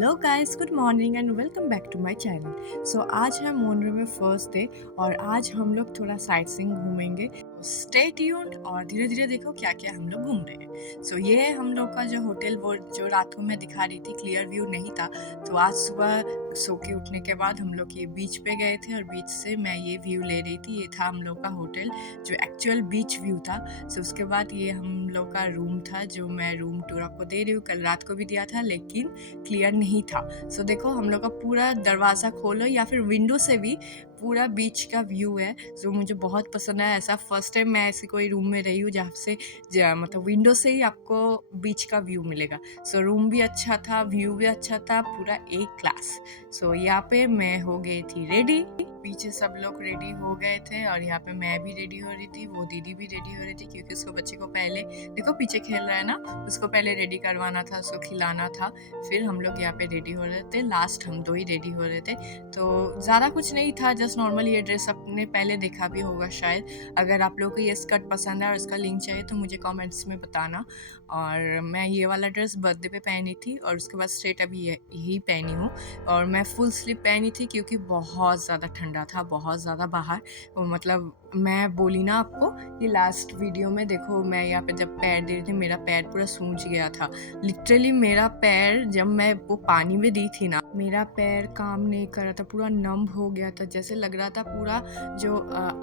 Hello guys, good morning and welcome back to my channel. So आज है Monro में first day और आज हम लोग थोड़ा साइट सीइंग घूमेंगे। स्टे ट्यून्ड और धीरे धीरे देखो क्या क्या हम लोग घूम रहे हैं। सो ये है हम लोग का जो होटल, वो जो रात को मैं दिखा रही थी, क्लियर व्यू नहीं था। तो आज सुबह सो के उठने के बाद हम लोग ये बीच पे गए थे और बीच से मैं ये व्यू ले रही थी। ये था हम लोग का होटल जो एक्चुअल बीच व्यू था। सो उसके बाद ये हम लोग का रूम था जो मैं रूम टूर आपको दे रही हूँ। कल रात को भी दिया था लेकिन क्लियर नहीं था। सो देखो हम लोग का पूरा दरवाज़ा खोलो या फिर विंडो से भी पूरा बीच का व्यू है जो मुझे बहुत पसंद है। ऐसा फर्स्ट टाइम मैं ऐसी कोई रूम में रही हूँ जहाँ से मतलब विंडो से ही आपको बीच का व्यू मिलेगा। सो रूम भी अच्छा था, व्यू भी अच्छा था, पूरा एक क्लास। सो यहाँ पे मैं हो गई थी रेडी। पीछे सब लोग रेडी हो गए थे और यहाँ पे मैं भी रेडी हो रही थी, वो दीदी भी रेडी हो रही थी क्योंकि उसको बच्चे को पहले, देखो पीछे खेल रहा है ना, उसको पहले रेडी करवाना था, उसको खिलाना था। फिर हम लोग यहाँ पे रेडी हो रहे थे। लास्ट हम दो ही रेडी हो रहे थे। तो ज़्यादा कुछ नहीं था, जस्ट नॉर्मल ये ड्रेस आपने पहले देखा भी होगा शायद। अगर आप लोग को ये स्कर्ट पसंद है और इसका लिंक चाहिए तो मुझे कमेंट्स में बताना। और मैं ये वाला ड्रेस बर्थडे पे पहनी थी और उसके बाद स्ट्रेट अभी यही पहनी हूँ। और मैं फुल स्लीव पहनी थी क्योंकि बहुत ज़्यादा ठंडा था, बहुत ज़्यादा बाहर। मतलब मैं बोली ना आपको कि लास्ट वीडियो में देखो मैं यहाँ पे जब पैर दे रही थी मेरा पैर पूरा सूज गया था। लिटरली मेरा पैर जब मैं वो पानी में दी थी ना, मेरा पैर काम नहीं कर रहा था, पूरा नम हो गया था। जैसे लग रहा था पूरा जो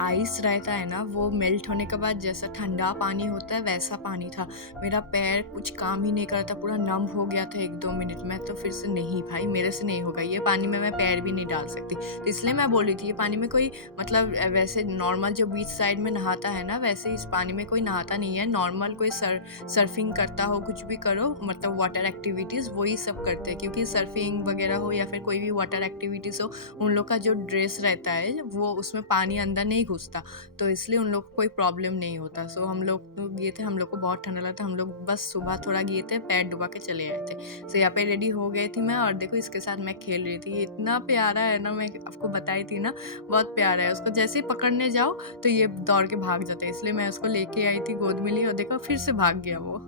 आइस रहता है ना, वो मेल्ट होने के बाद जैसा ठंडा पानी होता है वैसा पानी था। मेरा पैर कुछ काम ही नहीं कर रहा था, पूरा नम हो गया था 1-2 मिनट में। तो फिर से नहीं भाई, मेरे से नहीं होगा ये पानी में, मैं पैर भी नहीं डाल सकती। तो इसलिए मैं बोल रही थी ये पानी में कोई मतलब वैसे नॉर्मल जो बीच साइड में नहाता है ना, वैसे इस पानी में कोई नहाता नहीं है। नॉर्मल कोई सर्फिंग करता हो, कुछ भी करो, मतलब वाटर एक्टिविटीज़ वही सब करते हैं। क्योंकि सर्फिंग वगैरह हो या फिर कोई भी वाटर एक्टिविटीज़ हो, उन लोग का जो ड्रेस रहता है वो उसमें पानी अंदर नहीं घुसता, तो इसलिए उन लोग को कोई प्रॉब्लम नहीं होता। सो हम लोग तो गए थे, हम लोग को बहुत ठंडा लगा था, हम लोग बस सुबह थोड़ा गए थे, पैर डुबा के चले आए थे। सो यहाँ पे रेडी हो गई थी मैं और देखो इसके साथ मैं खेल रही थी। ये इतना प्यारा है ना, मैं आपको बताई थी ना, बहुत प्यारा है। उसको जैसे ही पकड़ने जाओ तो ये दौड़ के भाग जाता है, इसलिए मैं उसको लेके आई थी, गोद में ली और देखो फिर से भाग गया वो।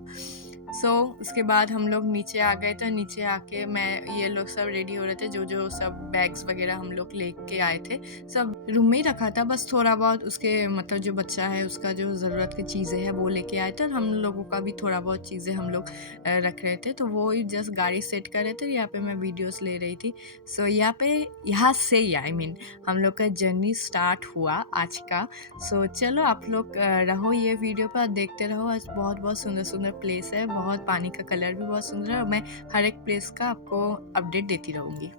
उसके बाद हम लोग नीचे आ गए थे। नीचे आके मैं ये लोग सब रेडी हो रहे थे, जो जो सब बैग्स वगैरह हम लोग लेके आए थे सब रूम में ही रखा था। बस थोड़ा बहुत उसके मतलब जो बच्चा है उसका जो ज़रूरत की चीज़ें हैं वो लेके आए थे और हम लोगों का भी थोड़ा बहुत चीज़ें हम लोग रख रहे थे। तो वो ही जस्ट गाड़ी सेट कर रहे थे, यहाँ पे मैं वीडियोस ले रही थी। यहाँ से ही आई मीन हम लोग का जर्नी स्टार्ट हुआ आज का। चलो आप लोग रहो ये वीडियो पर, देखते रहो। आज बहुत बहुत सुंदर सुंदर प्लेस है, बहुत पानी का कलर भी बहुत सुंदर है और मैं हर एक प्लेस का आपको अपडेट देती रहूँगी।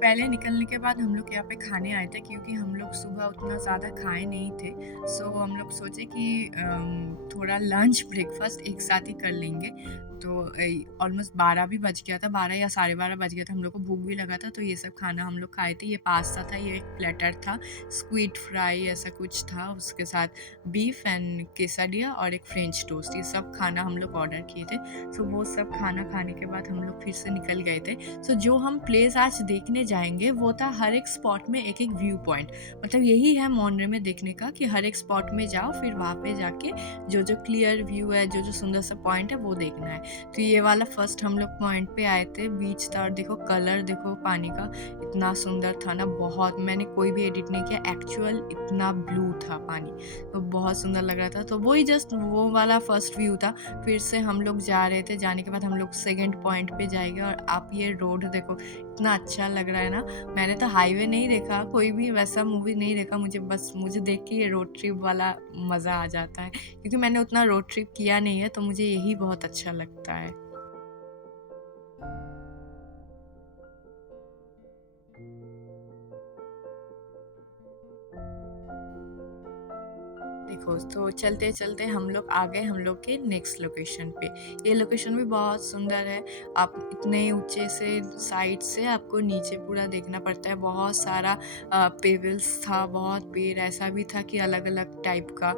पहले निकलने के बाद हम लोग यहाँ पे खाने आए थे क्योंकि हम लोग सुबह उतना ज़्यादा खाए नहीं थे। हम लोग सोचे कि थोड़ा लंच ब्रेकफास्ट एक साथ ही कर लेंगे। तो ऑलमोस्ट 12 भी बज गया था, 12 या 12:30 बज गया था, हम लोग को भूख भी लगा था। तो ये सब खाना हम लोग खाए थे। ये पास्ता था, ये एक प्लेटर था, स्क्विड फ्राई ऐसा कुछ था, उसके साथ बीफ एंड केसरिया और एक फ्रेंच टोस्ट, ये सब खाना हम लोग ऑर्डर किए थे। वो सब खाना खाने के बाद हम लोग फिर से निकल गए थे। जो हम प्लेस आज देखने जाएंगे वो था हर एक स्पॉट में एक एक व्यू पॉइंट। मतलब यही है मोनरे में देखने का कि हर एक स्पॉट में जाओ, फिर वहाँ पे जाके जो जो क्लियर व्यू है, जो जो सुंदर सा पॉइंट है वो देखना है। तो ये वाला फर्स्ट हम लोग पॉइंट पे आए थे, बीच था और देखो कलर देखो पानी का, इतना सुंदर था ना, बहुत, मैंने कोई भी एडिट नहीं किया, एक्चुअल इतना ब्लू था पानी, तो बहुत सुंदर लग रहा था। तो वही जस्ट वो वाला फर्स्ट व्यू था। फिर से हम लोग जा रहे थे, जाने के बाद हम लोग सेकेंड पॉइंट पे जाएंगे और आप ये रोड देखो इतना अच्छा लग रहा है ना। मैंने तो हाईवे नहीं देखा, कोई भी वैसा मूवी नहीं देखा, मुझे देख के ये रोड ट्रिप वाला मज़ा आ जाता है क्योंकि मैंने उतना रोड ट्रिप किया नहीं है, तो मुझे यही बहुत अच्छा लगता है। देखो तो चलते चलते हम लोग आ गए हम लोग के नेक्स्ट लोकेशन पे। ये लोकेशन भी बहुत सुंदर है। आप इतने ऊंचे से साइड से आपको नीचे पूरा देखना पड़ता है। बहुत सारा पेबल्स था, बहुत पेड़, ऐसा भी था कि अलग अलग टाइप का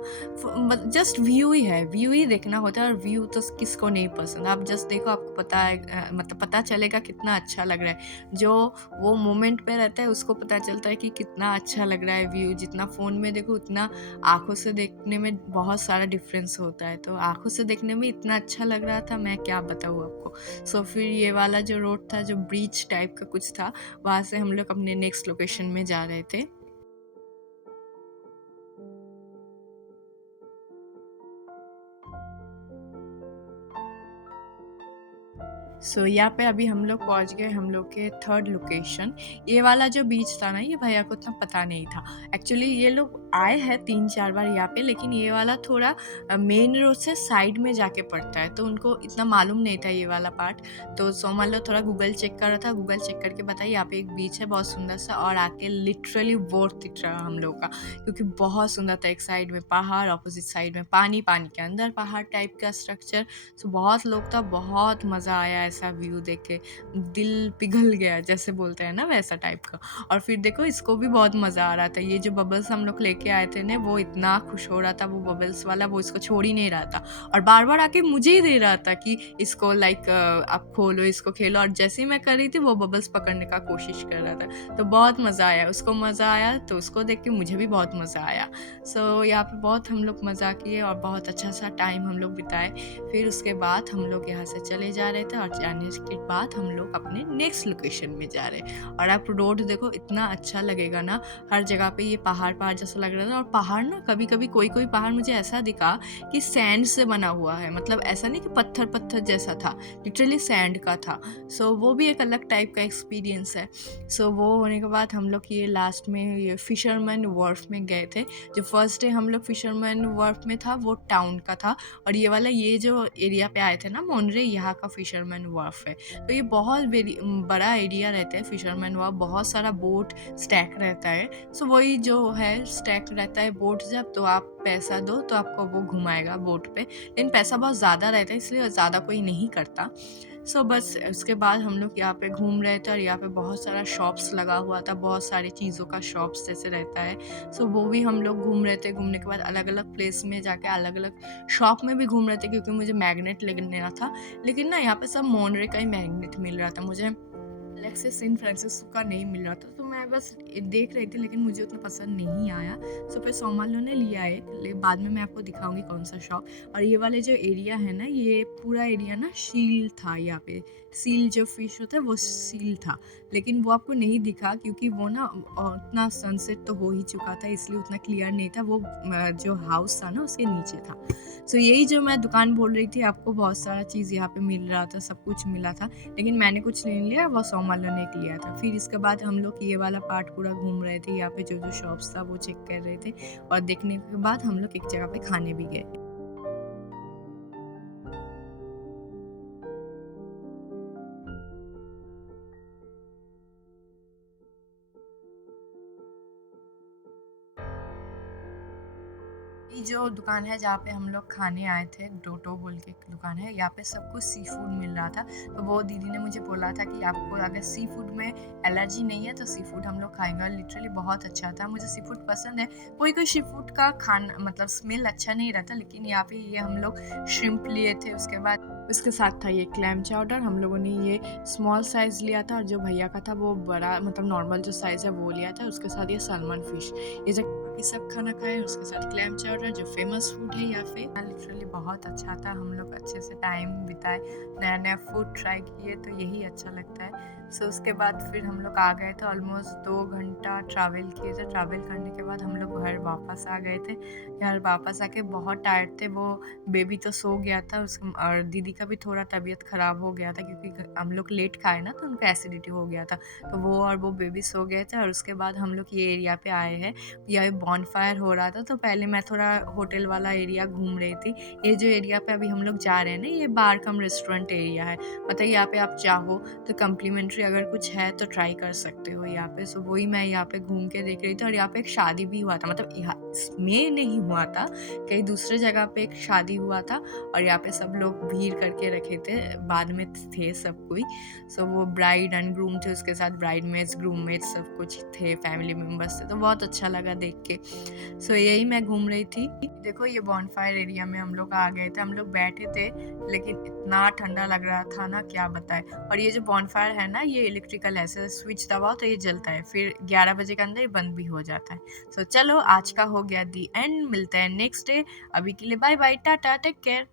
जस्ट व्यू ही है, व्यू ही देखना होता है। और व्यू तो किसको नहीं पसंद, आप जस्ट देखो, आपको पता है मतलब पता चलेगा कितना अच्छा लग रहा है। जो वो मोमेंट पे रहता है उसको पता चलता है कि कितना अच्छा लग रहा है व्यू। जितना फ़ोन में देखो उतना आँखों से देख दिखने में बहुत सारा डिफरेंस होता है, तो आँखों से देखने में इतना अच्छा लग रहा था, मैं क्या बताऊँ आपको। सो फिर ये वाला जो रोड था, जो ब्रिज टाइप का कुछ था, वहाँ से हम लोग अपने नेक्स्ट लोकेशन में जा रहे थे। यहाँ पे अभी हम लोग पहुँच गए हम लोग के थर्ड लोकेशन। ये वाला जो बीच था ना, ये भैया को उतना पता नहीं था। एक्चुअली ये लोग आए हैं 3-4 बार यहाँ पे, लेकिन ये वाला थोड़ा मेन रोड से साइड में जाके पड़ता है, तो उनको इतना मालूम नहीं था ये वाला पार्ट। तो मान लो थोड़ा गूगल चेक कर रहा था, गूगल चेक करके बताइए यहाँ पे एक बीच है बहुत सुंदर सा, और आके लिटरली वर्थ इट रहा हम लोग का, क्योंकि बहुत सुंदर था। एक साइड में पहाड़, ऑपोजिट साइड में पानी, पानी के अंदर पहाड़ टाइप का स्ट्रक्चर। बहुत लोग था, बहुत मज़ा आया ऐसा व्यू देख के, दिल पिघल गया जैसे बोलते हैं ना, वैसा टाइप का। और फिर देखो इसको भी बहुत मज़ा आ रहा था। ये जो बबल्स हम लोग लेके आए थे ना, वो इतना खुश हो रहा था, वो बबल्स वाला, वो इसको छोड़ ही नहीं रहा था, और बार बार आके मुझे ही दे रहा था कि इसको लाइक आप खोलो, इसको खेलो। और जैसे ही मैं कर रही थी, वो बबल्स पकड़ने का कोशिश कर रहा था। तो बहुत मज़ा आया, उसको मज़ा आया, तो उसको देख के मुझे भी बहुत मज़ा आया। यहाँ पे बहुत हम लोग मज़ा किए और बहुत अच्छा सा टाइम हम लोग बिताए। फिर उसके बाद हम लोग यहाँ से चले जा रहे थे, और जाने के बाद हम लोग अपने नेक्स्ट लोकेशन में जा रहे हैं। और आप रोड देखो, इतना अच्छा लगेगा ना, हर जगह पे ये पहाड़ पहाड़ जैसा लग रहा था। और पहाड़ ना, कभी कभी कोई कोई पहाड़ मुझे ऐसा दिखा कि सैंड से बना हुआ है, मतलब ऐसा नहीं कि पत्थर पत्थर जैसा था, लिटरली सैंड का था। वो भी एक अलग टाइप का एक्सपीरियंस है। वो होने के बाद हम लोग ये लास्ट में ये फिशरमैन वर्फ में गए थे। जो फर्स्ट डे हम लोग फिशरमैन वर्फ में था, वो टाउन का था, और ये वाला ये जो एरिया पे आए थे ना, मोनरे, यहाँ का फिशरमैन वर्फ है। तो ये बहुत बड़ा एरिया रहता है फिशरमैन वर्फ, बहुत सारा बोट स्टैक रहता है। वही जो है स्टैक रहता है बोट, जब तो आप पैसा दो तो आपको वो घुमाएगा बोट पे, लेकिन पैसा बहुत ज़्यादा रहता है, इसलिए ज़्यादा कोई नहीं करता। बस उसके बाद हम लोग यहाँ पे घूम रहे थे, और यहाँ पे बहुत सारा शॉप्स लगा हुआ था, बहुत सारी चीज़ों का शॉप्स जैसे रहता है। वो भी हम लोग घूम रहे थे। घूमने के बाद अलग अलग प्लेस में जाके अलग अलग शॉप में भी घूम रहे थे, क्योंकि मुझे मैग्नेट लेना था, लेकिन ना यहाँ पे सब मोनरे का ही मैग्नेट मिल रहा था, मुझे अलग से सेंट फ्रांसिस्को का नहीं मिल रहा था। तो मैं बस देख रही थी, लेकिन मुझे उतना पसंद नहीं आया। फिर सोमालो ने लिया एक, बाद में मैं आपको दिखाऊंगी कौन सा शॉप। और ये वाले जो एरिया है ना, ये पूरा एरिया ना सील था। यहाँ पे सील जो फिश होता है वो सील था, लेकिन वो आपको नहीं दिखा, क्योंकि वो ना उतना सनसेट तो हो ही चुका था, इसलिए उतना क्लियर नहीं था। वो जो हाउस था ना, उसके नीचे था। यही जो मैं दुकान बोल रही थी आपको, बहुत सारा चीज़ यहाँ पे मिल रहा था, सब कुछ मिला था, लेकिन मैंने कुछ नहीं लिया, वो सोमालो ने लिया था। फिर इसके बाद हम लोग ये वाला पार्ट पूरा घूम रहे थे, यहाँ पे जो जो शॉप्स था वो चेक कर रहे थे, और देखने के बाद हम लोग एक जगह पे खाने भी गए। ये जो दुकान है जहाँ पे हम लोग खाने आए थे, डोटो बोल के एक दुकान है, यहाँ पे सब कुछ सी फूड मिल रहा था। तो वो दीदी ने मुझे बोला था कि आपको अगर सी फूड में एलर्जी नहीं है तो सी फूड हम लोग खाएंगे, और लिटरली बहुत अच्छा था। मुझे सी फूड पसंद है, कोई कोई सी फूड का खाना मतलब स्मेल अच्छा नहीं रहता, लेकिन यहाँ पे ये हम लोग श्रिम्प लिए थे। उसके बाद उसके साथ था ये क्लैम चाउडर, हम लोगों ने ये स्मॉल साइज़ लिया था, और जो भैया का था वो बड़ा मतलब नॉर्मल जो साइज़ है वो लिया था। उसके साथ ये सैल्मन फिश, ये जो बाकी सब खाना खाए, उसके साथ क्लैम चाउडर जो फेमस फूड है यहाँ पे। लिटरली बहुत अच्छा था, हम लोग अच्छे से टाइम बिताए, नया नया फूड ट्राई किए, तो यही अच्छा लगता है। उसके बाद फिर हम लोग आ गए थे, ऑलमोस्ट 2 घंटा ट्रैवल किए थे। ट्रैवल करने के बाद हम लोग घर वापस आ गए थे। घर वापस आके बहुत टायर्ड थे, वो बेबी तो सो गया था, और दीदी का भी थोड़ा तबीयत ख़राब हो गया था, क्योंकि हम लोग लेट खाए ना, तो उनका एसिडिटी हो गया था। तो वो और वो बेबी सो गए थे। और उसके बाद हम लोग ये एरिया पे आए हैं, यह बॉनफायर हो रहा था, तो पहले मैं थोड़ा होटल वाला एरिया घूम रही थी। ये जो एरिया पे अभी हम लोग जा रहे हैं ना, ये बार कम रेस्टोरेंट एरिया है, मतलब यहाँ पे आप चाहो तो कम्प्लीमेंट्री अगर कुछ है तो ट्राई कर सकते हो यहाँ पे। वही मैं यहाँ पे घूम के देख रही थी, और यहाँ पे एक शादी भी हुआ था, मतलब यहाँ इसमें नहीं हुआ था, कहीं दूसरे जगह पे एक शादी हुआ था, और यहाँ पे सब लोग भीड़ करके रखे थे, बाद में थे सब कोई। वो ब्राइड एंड ग्रूम थे, उसके साथ ब्राइड मेड्स, ग्रूम मेड्स सब कुछ थे, फैमिली मेम्बर्स थे, तो बहुत अच्छा लगा देख के। यही मैं घूम रही थी। देखो ये बॉनफायर एरिया में हम लोग आ गए थे, हम लोग बैठे थे, लेकिन इतना ठंडा लग रहा था ना, क्या बताए। और ये जो बॉनफायर है ना, ये इलेक्ट्रिकल ऐसे स्विच दबाओ तो ये जलता है, फिर 11 बजे के अंदर ये बंद भी हो जाता है। सो चलो आज का हो गया दी एंड, मिलते हैं नेक्स्ट डे। अभी के लिए bye bye, tata, take care.